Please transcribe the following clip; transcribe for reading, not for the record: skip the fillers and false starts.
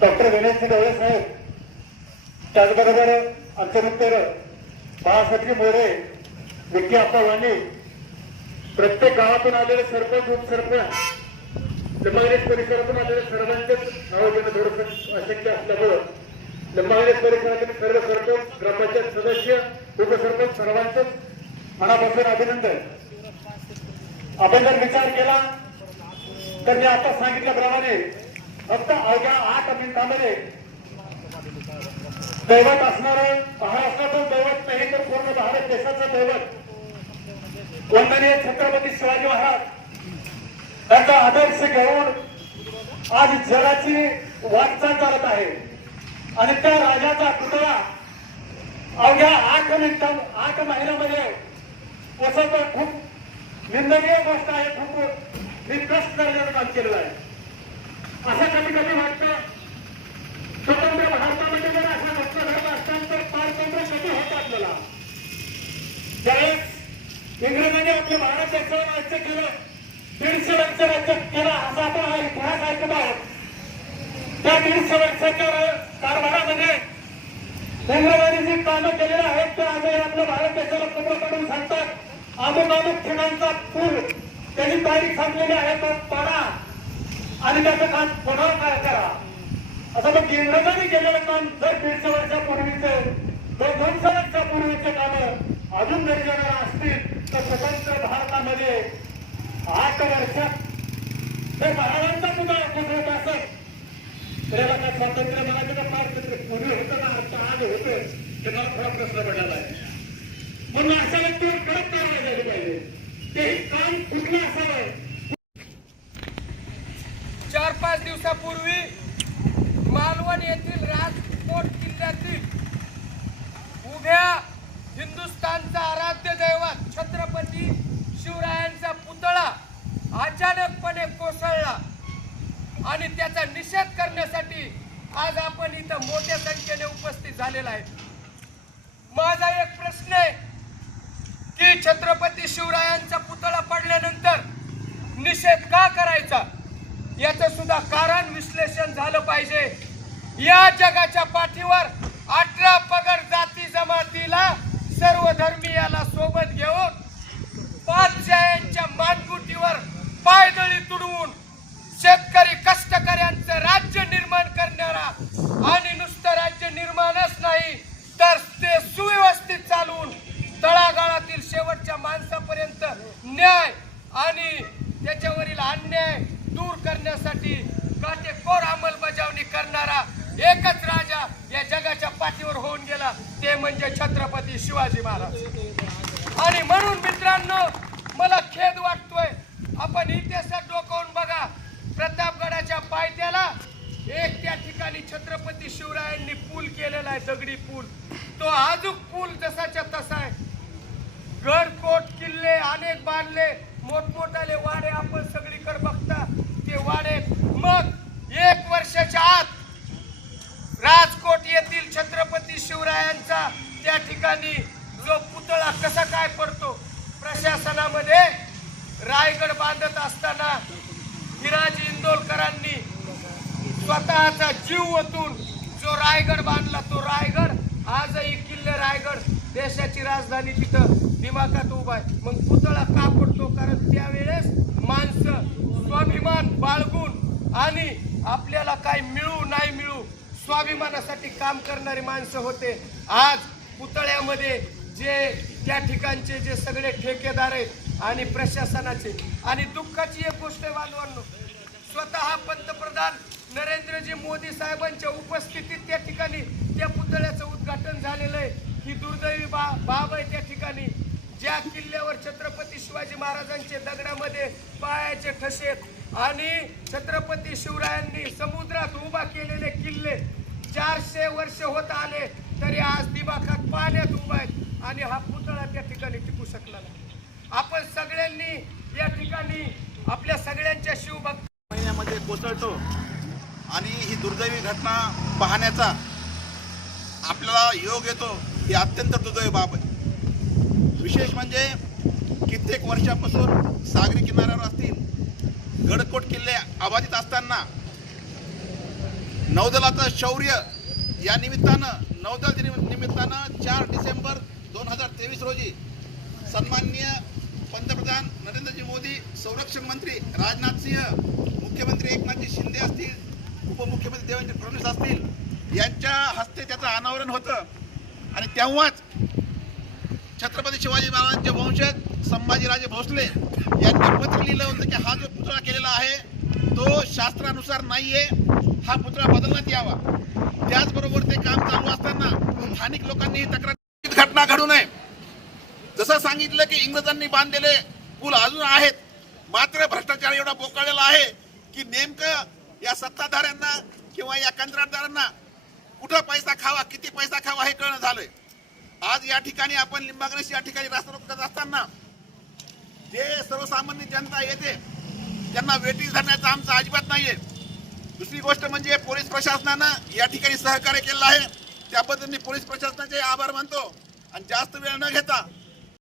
Doctor Vinay Singh Dhawale साहेब, त्याचबरोबर आमचे मित्र बाळासाहेब मोरे, विकी आप्पा वाणी, प्रत्येक गावातून आलेले सरपंच, उपसरपंच, लिंबागणेश परिसरातून आलेले सर्वांचेच नाव घेणं थोडंसं अशक्य असल्यामुळं लिंबागणेश परिसरातील सर्व सरपंच, ग्रामपंचायत सदस्य, उपसरपंच सर्वांचेच मनापासून अभिनंदन. आपण जर विचार केला तर मी आता सांगितल्याप्रमाणे फक्त अवघ्या 8 मिनिटांमध्ये दैवत असणारं महाराष्ट्राचं दैवत नाही तर पूर्ण भारत देशाचं दैवत वंदनीय छत्रपती शिवाजी महाराज त्यांचा आदर्श घेऊन आज जगाची वाटचाल चालत आहे. आणि त्या राजाचा पुतळा अवघ्या 8 महिन्यामध्ये पोचवणं खूप निंदनीय गोष्ट आहे. खूप निकृष्ट दर्जाचं काम केलेलं आहे. असं कधी कधी वाटतं स्वतंत्र भारतामध्ये जर अशा घटना घडत असतात तर पारतंत्र्य कधी होतं आपल्याला. त्यावेळेस इंग्रजांनी आपल्या भारत देशावर राज्य केलं, 150 वर्ष राज्य केलं असा आपण हा इतिहास ऐकत आहोत. त्या 150 वर्षाच्या कारभारामध्ये इंग्रजांनी जी कामं केलेली आहेत ते आजही आपल्या भारत देशाला पत्र काढून सांगतात. अमुक ठिकाणचा पूल त्यांनी तारीख सांगलेली आहे तो पाडा आणि त्याचं काम पुन्हा काय करा. असं मग इंग्रजांनी केलेलं काम जर 150 वर्षापूर्वीचे 200 वर्षापूर्वीचे काम अजून जरी येणार असतील तर स्वतंत्र भारतामध्ये 8 वर्षात ते महाराजांचा पुतळा कोसळत असत. त्याला काय स्वातंत्र्य म्हणायचं का पारतंत्र्य पूर्वी होतं ना आता आज होतं हे मला थोडा प्रश्न पडलेला आहे. म्हणून अशा व्यक्तीवर कडक कारवाई झाली पाहिजे. तेही काम कुठलं असावं. 4-5 दिवसापूर्वी मालवण येथील राजकोट किल्ल्यातील उभ्या हिंदुस्थानचा आराध्य दैवत छत्रपती शिवरायांचा पुतळा अचानकपणे कोसळला आणि त्याचा निषेध करण्यासाठी आज आपण इथं मोठ्या संख्येने उपस्थित झालेला आहे. माझा एक प्रश्न आहे की छत्रपती शिवरायांचा पुतळा पडल्यानंतर निषेध का करायचा याचं सुद्धा कारण विश्लेषण झालं पाहिजे. या जगाच्या पाठीवर 18 पगड जाती जमातीला सर्व धर्मीयाला सोबत घेऊन पाचशेच्या मानगुटीवर पायदळी तुडवून शेतकरी कष्टकऱ्यांचं राज्य निर्माण करणारा आणि नुसतं राज्य निर्माणच नाही तर ते सुव्यवस्थित चालवून तळागाळातील शेवटच्या माणसापर्यंत न्याय आणि त्याच्यावरील अन्याय दूर करण्यासाठी काटेकोर अंमलबजावणी करणारा एकच राजा या जगाच्या पाठीवर होऊन गेला ते म्हणजे छत्रपती शिवाजी महाराज. आणि म्हणून मित्रांनो मला खेद वाटतोय. आपण इतिहासात डोकावून बघा, प्रतापगडाच्या पायथ्याला एक त्या ठिकाणी छत्रपती शिवरायांनी पूल केलेला आहे, दगडी पूल. तो अजून पूल जसाच्या तसा आहे. गडकोट किल्ले अनेक बांधले, मोठमोठाले वाडे आपण सगळीकडे बघता ते वाडे. मग 1 वर्षाच्या आत राजकोट येथील छत्रपती शिवरायांचा त्या ठिकाणी जो पुतळा कसा काय पडतो. प्रशासनामध्ये रायगड बांधत असताना हिराजी इंदोलकरांनी स्वतःचा जीव ओतून जो रायगड बांधला तो रायगड आजही किल्ले रायगड देशाची राजधानी तिथं दिमागात उभा आहे. मग पुतळा का पडतो? कारण त्यावेळेस माणसं स्वाभिमान बाळगून आणि आपल्याला काय मिळू नाही मिळू स्वाभिमानासाठी काम करणारी माणसं होते. आज पुतळ्यामध्ये जे त्या ठिकाणचे जे सगळे ठेकेदार आहेत आणि प्रशासनाचे आणि दुःखाची एक गोष्ट आहे बांधवांनो, स्वतः पंतप्रधान नरेंद्रजी मोदी साहेबांच्या उपस्थितीत त्या ठिकाणी त्या पुतळ्याचं उद्घाटन झालेलं आहे. ही दुर्दैवी बाब आहे. त्या ठिकाणी ज्या किल्ल्यावर छत्रपती शिवाजी महाराजांचे दगडामध्ये पायाचे ठसे आणि छत्रपती शिवरायांनी समुद्रात उभा केलेले किल्ले 400 वर्ष होत आले तरी आज दिमाखात पाण्यात उभा आहेत आणि हा पुतळा त्या ठिकाणी टिकू शकला नाही. आपण सगळ्यांनी या ठिकाणी आपल्या सगळ्यांच्या शिवभक्त महिन्यामध्ये कोसळतो आणि ही दुर्दैवी घटना पाहण्याचा आपल्याला योग येतो. ही अत्यंत दुर्दैवी बाब आहे. विशेष म्हणजे कित्येक वर्षापासून सागरी किनाऱ्यावर असतील गडकोट किल्ले अबाधित असताना नौदलाचं शौर्य या निमित्तानं नौदल निमित्तानं 4 डिसेंबर 2023 रोजी सन्माननीय पंतप्रधान नरेंद्रजी मोदी, संरक्षण मंत्री राजनाथ सिंह, मुख्यमंत्री एकनाथजी शिंदे असतील, उपमुख्यमंत्री देवेंद्र फडणवीस असतील यांच्या हस्ते त्याचं अनावरण होतं. आणि तेव्हाच छत्रपती शिवाजी महाराजांचे वंशज संभाजीराजे भोसले यांनी पत्र लिहिलं होतं की हा जो पुतळा केलेला आहे तो शास्त्रानुसार नाहीये, हा पुतळा बदलण्यात यावा. त्याचबरोबर ते काम चालू असताना स्थानिक लोकांनी ही तक्रार घटना घडू नये. जसं सांगितलं की इंग्रजांनी बांधलेले पूल अजून आहेत, मात्र भ्रष्टाचार एवढा बोकाळलेला आहे की नेमकं या सत्ताधाऱ्यांना किंवा या कंत्राटदारांना कुठं पैसा खावा, किती पैसा खावा हे कळणं झालंय. आज या ठिकाणी आपण लिंबागणेश या ठिकाणी रास्ता रोको करत असताना जे सर्वसामान्य जनता येते त्यांना वेटीस धरण्याचा आमचा अजिबात नाहीये. दुसरी गोष्ट म्हणजे पोलीस प्रशासनानं या ठिकाणी सहकार्य केलं आहे, त्याबद्दल मी पोलीस प्रशासनाचे आभार मानतो. आणि जास्त वेळ न घेता